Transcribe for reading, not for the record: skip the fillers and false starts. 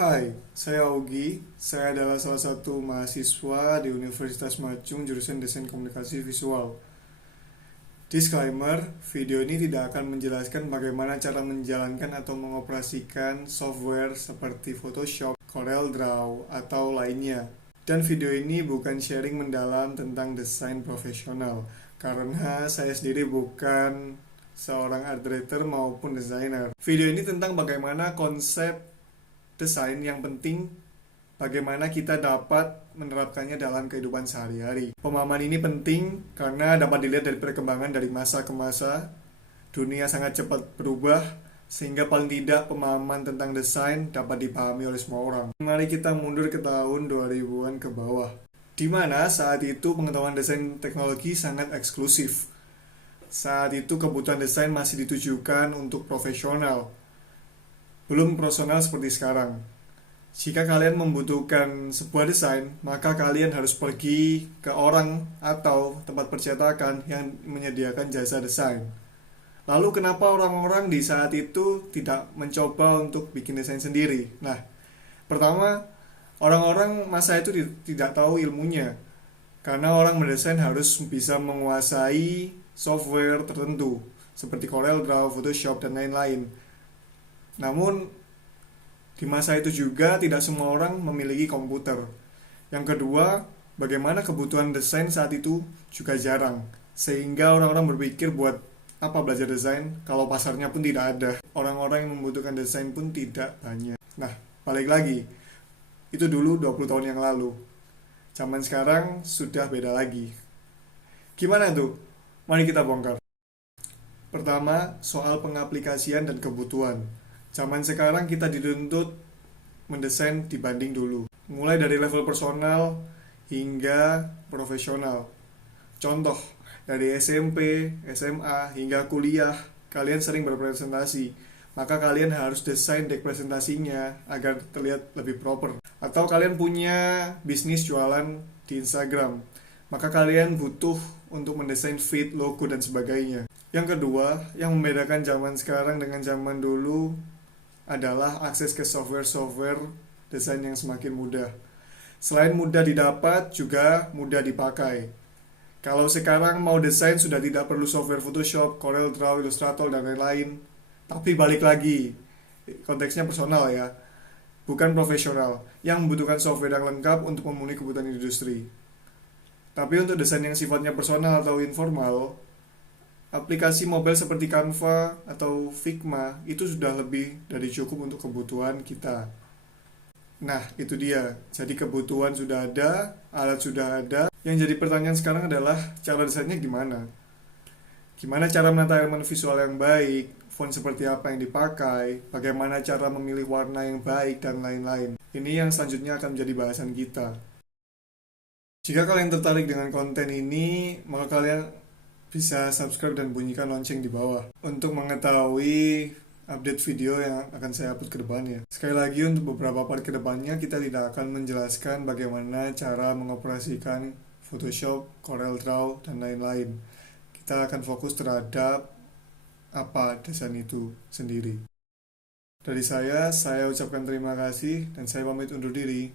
Hai, saya Augie. Saya adalah salah satu mahasiswa di Universitas Macung jurusan Desain Komunikasi Visual. Disclaimer, video ini tidak akan menjelaskan bagaimana cara menjalankan atau mengoperasikan software seperti Photoshop, CorelDRAW, atau lainnya. Dan video ini bukan sharing mendalam tentang desain profesional, karena saya sendiri bukan seorang art director maupun desainer. Video ini tentang bagaimana konsep desain yang penting, bagaimana kita dapat menerapkannya dalam kehidupan sehari-hari. Pemahaman ini penting karena dapat dilihat dari perkembangan dari masa ke masa. Dunia sangat cepat berubah, sehingga paling tidak pemahaman tentang desain dapat dipahami oleh semua orang. Mari kita mundur ke tahun 2000-an ke bawah, di mana saat itu pengetahuan desain teknologi sangat eksklusif. Saat itu kebutuhan desain masih ditujukan untuk profesional, belum personal seperti sekarang. Jika kalian membutuhkan sebuah desain, maka kalian harus pergi ke orang atau tempat percetakan yang menyediakan jasa desain. Lalu kenapa orang-orang di saat itu tidak mencoba untuk bikin desain sendiri? Nah, pertama, orang-orang masa itu tidak tahu ilmunya. Karena orang mendesain harus bisa menguasai software tertentu seperti CorelDRAW, Photoshop, dan lain-lain. Namun, di masa itu juga tidak semua orang memiliki komputer. Yang kedua, bagaimana kebutuhan desain saat itu juga jarang, sehingga orang-orang berpikir buat apa belajar desain kalau pasarnya pun tidak ada. Orang-orang yang membutuhkan desain pun tidak banyak. Nah, balik lagi, itu dulu 20 tahun yang lalu. Zaman sekarang sudah beda lagi. Gimana tuh? Mari kita bongkar. Pertama, soal pengaplikasian dan kebutuhan. Zaman sekarang kita dituntut mendesain dibanding dulu. Mulai dari level personal hingga profesional. Contoh, dari SMP, SMA, hingga kuliah, kalian sering berpresentasi. Maka kalian harus desain deck presentasinya agar terlihat lebih proper. Atau kalian punya bisnis jualan di Instagram, maka kalian butuh untuk mendesain feed, logo, dan sebagainya. Yang kedua, yang membedakan zaman sekarang dengan zaman dulu adalah akses ke software-software desain yang semakin mudah. Selain mudah didapat, juga mudah dipakai. Kalau sekarang mau desain sudah tidak perlu software Photoshop, CorelDRAW, Illustrator, dan lain-lain. Tapi balik lagi, konteksnya personal ya, bukan profesional, yang membutuhkan software yang lengkap untuk memenuhi kebutuhan industri. Tapi untuk desain yang sifatnya personal atau informal, aplikasi mobile seperti Canva atau Figma itu sudah lebih dari cukup untuk kebutuhan kita. Nah, itu dia. Jadi kebutuhan sudah ada, alat sudah ada. Yang jadi pertanyaan sekarang adalah cara desainnya gimana? Gimana cara menata elemen visual yang baik, font seperti apa yang dipakai, bagaimana cara memilih warna yang baik, dan lain-lain. Ini yang selanjutnya akan menjadi bahasan kita. Jika kalian tertarik dengan konten ini, maka kalian bisa subscribe dan bunyikan lonceng di bawah untuk mengetahui update video yang akan saya upload ke depannya. Sekali lagi, untuk beberapa part ke depannya kita tidak akan menjelaskan bagaimana cara mengoperasikan Photoshop, CorelDRAW, dan lain-lain. Kita akan fokus terhadap apa desain itu sendiri. Dari saya ucapkan terima kasih dan saya pamit undur diri.